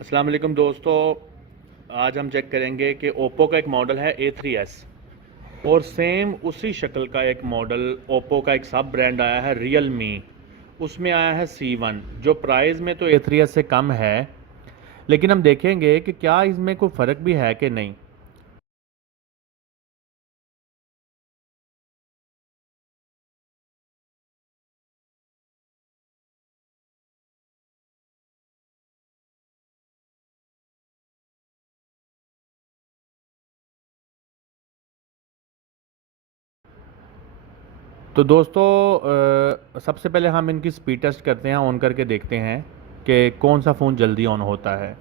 अस्सलाम वालेकुम दोस्तों। आज हम चेक करेंगे कि ओप्पो का एक मॉडल है A3s और सेम उसी शक्ल का एक मॉडल ओप्पो का एक सब ब्रांड आया है Realme। उसमें आया है C1 जो प्राइस में तो A3s से कम है, लेकिन हम देखेंगे कि क्या इसमें कोई फ़र्क भी है कि नहीं। तो दोस्तों सबसे पहले हम इनकी स्पीड टेस्ट करते हैं, ऑन करके देखते हैं कि कौन सा फ़ोन जल्दी ऑन होता है।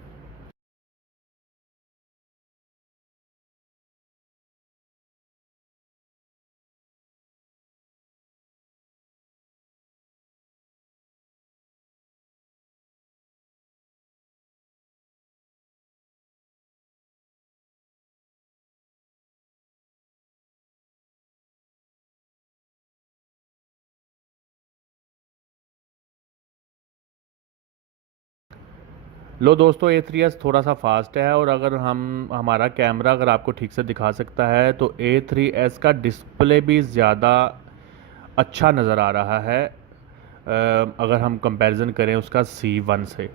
लो दोस्तों, A3s थोड़ा सा फास्ट है, और अगर हमारा कैमरा अगर आपको ठीक से दिखा सकता है तो A3s का डिस्प्ले भी ज़्यादा अच्छा नज़र आ रहा है अगर हम कंपैरिजन करें उसका C1 से।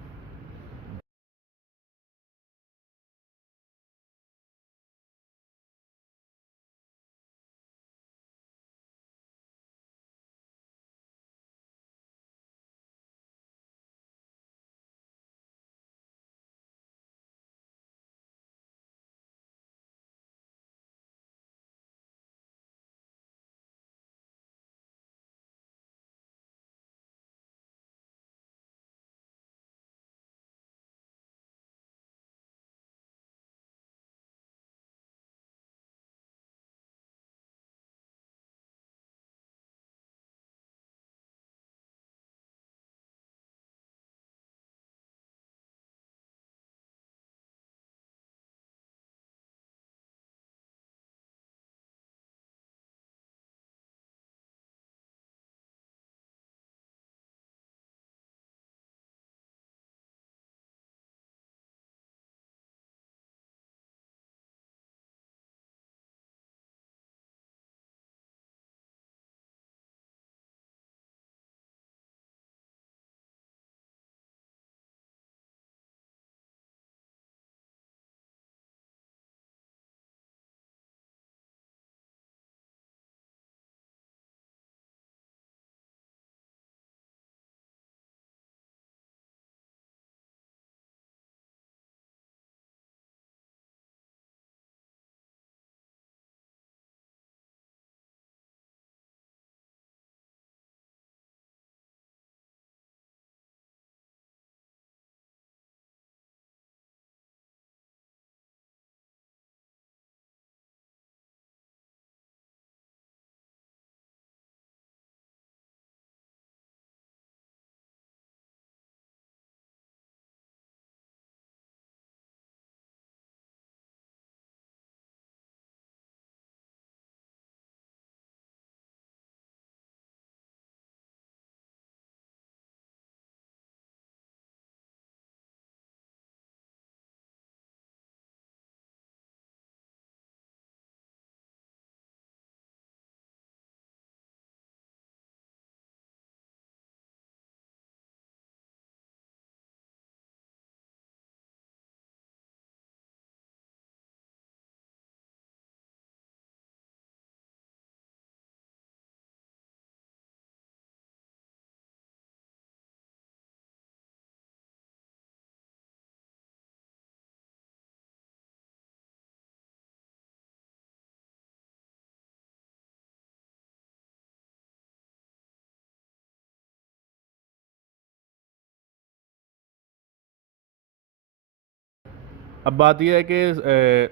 अब बात यह है कि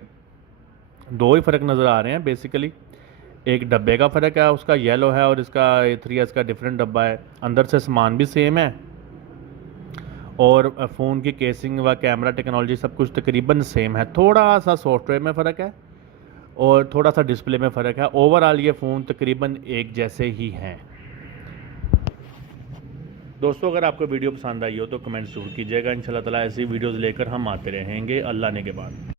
दो ही फ़र्क नज़र आ रहे हैं बेसिकली। एक डब्बे का फ़र्क है, उसका येलो है, और इसका A3s का डिफरेंट डब्बा है। अंदर से सामान भी सेम है, और फ़ोन की केसिंग व कैमरा टेक्नोलॉजी सब कुछ तकरीबन सेम है। थोड़ा सा सॉफ्टवेयर में फ़र्क है और थोड़ा सा डिस्प्ले में फ़र्क है। ओवरऑल ये फ़ोन तकरीबन एक जैसे ही हैं। दोस्तों अगर आपको वीडियो पसंद आई हो तो कमेंट ज़रूर कीजिएगा। इंशाल्लाह ताला ऐसी वीडियोज़ लेकर हम आते रहेंगे अल्लाह ने के बाद।